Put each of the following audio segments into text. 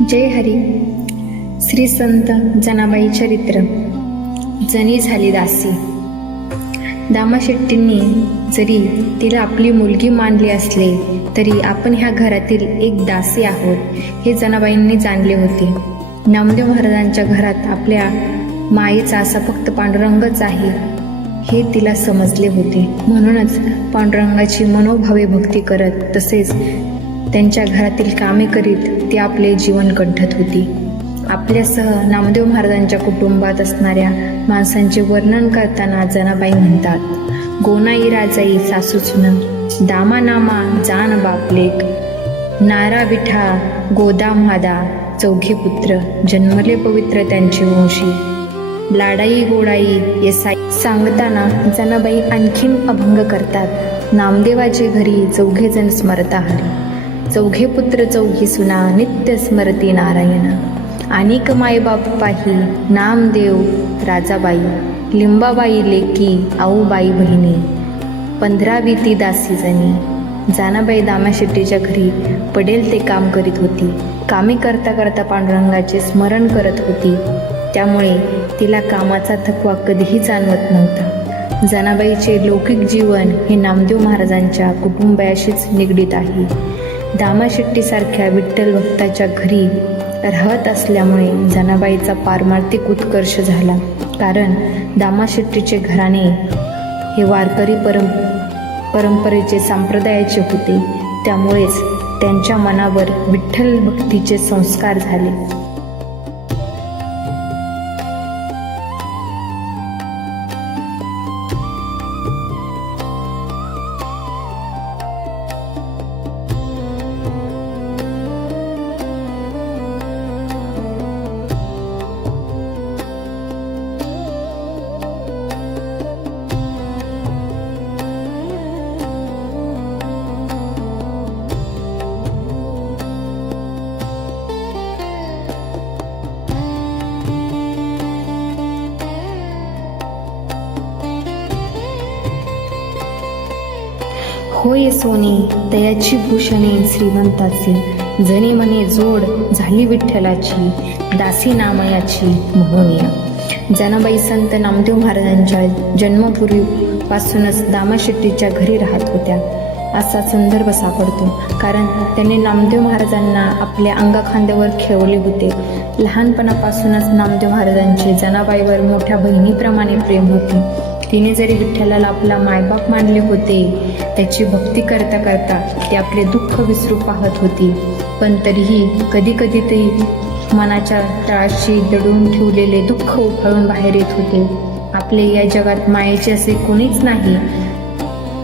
जय हरी. श्री संत जनाबाई चरित्र. जनी झाली दासी. दामाशेट्टींनी जरी तिला आपली मुलगी मानली असले तरी आपण ह्या घरातील एक दासी आहोत हे जनाबाईंनी जाणले होते. नामदेव महाराजांच्या घरात आपल्या मायेचा असा फक्त पांडुरंगच आहे हे तिला समजले होते. म्हणूनच पांडुरंगाची मनोभावे भक्ती करत तसेच त्यांच्या घरातील कामे करीत ती आपले जीवन कंठत होती. आपल्यासह नामदेव महाराजांच्या कुटुंबात असणाऱ्या माणसांचे वर्णन करताना जनाबाई म्हणतात, गोनाई राजाई सासू सुना, दामा नामा जान बापलेक, नारा विठा गोदा म्हादा, चौघे पुत्र जन्मले पवित्र त्यांचे वंशी, लाडाई गोडाई येसाई. सांगताना जनाबाई आणखीन अभंग करतात. नामदेवाचे घरी चौघे जण स्मरता हरी, चौघे पुत्र चौघी सुना, नित्य स्मरती नारायण, अनेक मायबाप पाही नामदेव राजाबाई, लिंबाबाई लेकी आऊबाई बहिणी, 15वी ती दासी जणी. जनाबाई दामाशेट्टीच्या घरी पडेल ते काम करीत होती. कामे करता करता पांडुरंगाचे स्मरण करत होती. त्यामुळे तिला कामाचा थकवा कधीही जाणवत नव्हता. जनाबाईचे लौकिक जीवन हे नामदेव महाराजांच्या कुटुंबाशीच निगडीत आहे. दामाशेट्टीसारख्या विठ्ठल भक्ताच्या घरी राहत असल्यामुळे जनाबाईचा पारमार्थिक उत्कर्ष झाला. कारण दामाशेट्टीचे घराणे हे वारकरी परंपरेचे संप्रदायाचे होते. त्यामुळेच त्यांच्या मनावर विठ्ठल भक्तीचे संस्कार झाले. होय सोने दयाची भूषणे श्रीमंताचे, जणी म्हणे जोड झाली विठ्ठलाची, दासी नामयाची मोहनिया. जनाबाई संत नामदेव महाराजांच्या जन्मपूर्वीपासूनच दामाशेट्टीच्या घरी राहत होत्या असा संदर्भ सापडतो. कारण त्यांनी नामदेव महाराजांना आपल्या अंगाखांद्यावर खेळवले होते. लहानपणापासूनच नामदेव महाराजांचे जनाबाईवर मोठ्या बहिणीप्रमाणे प्रेम होते. तिने जरी विठ्ठलाला आपला मायबाप मानले होते, त्याची भक्ती करता करता ती आपले दुःख विसरू पाहत होती. पण तरीही कधी कधी ते मनाच्या तळाशी दडून ठेवलेले दुःख उफाळून बाहेर येत होते. आपले या जगात मायेचे असे कोणीच नाही.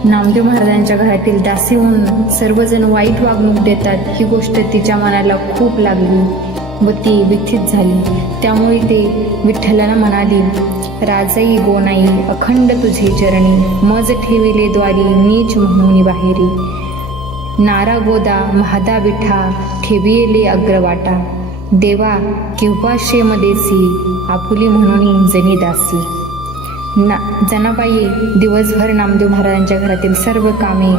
नामदेव महाराजांच्या घरातील दासी होऊन सर्वजण वाईट वागणूक देतात ही गोष्ट तिच्या मनाला खूप लागली व ती व्यथित झाली. त्यामुळे ते विठ्ठलाला म्हणाली, राजाई गोनाई अखंड तुझे चरणी, मज ठेविले द्वारी नीच म्हणून बाहेरी, नारा गोदा महादा विठा ठेविले अग्रवाटा, देवा केव्हा शेमदेसी आपुली म्हणून जनी दासी. जनाबाई दिवसभर नामदेव महाराजांच्या घरातील सर्व कामे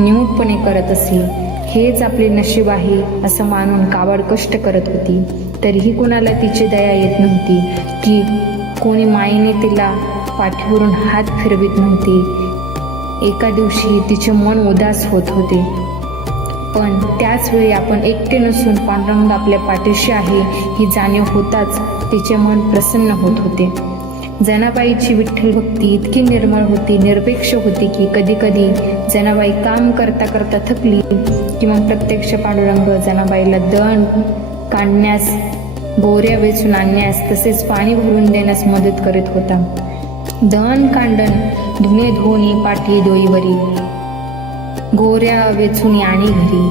निमूटपणे करत असे. हेच आपले नशीब आहे असं मानून कावड कष्ट करत होती. तरीही कोणाला तिची दया येत नव्हती की कोणी मायेने तिला पाठीवरून हात फिरवित नव्हते. एका दिवशी तिचे मन उदास होत होते. पण त्याच वेळी आपण एकटे नसून पांडुरंग आपल्या पाठीशी आहे ही जाणीव होताच तिचे मन प्रसन्न होत होते. जनाबाईची विठ्ठल भक्ती इतकी निर्मळ होती, निरपेक्ष होती की कधी कधी जनाबाई काम करता करता थकली की मग प्रत्यक्ष पांडुरंग जनाबाईला दळण काढण्यास, गोऱ्या वेचून आणण्यास तसेच पाणी भरून देण्यास मदत करीत होता. दळण कांडण धुणे धुवणी पाठी डोईवरी, गोऱ्या वेचून आणि घरी,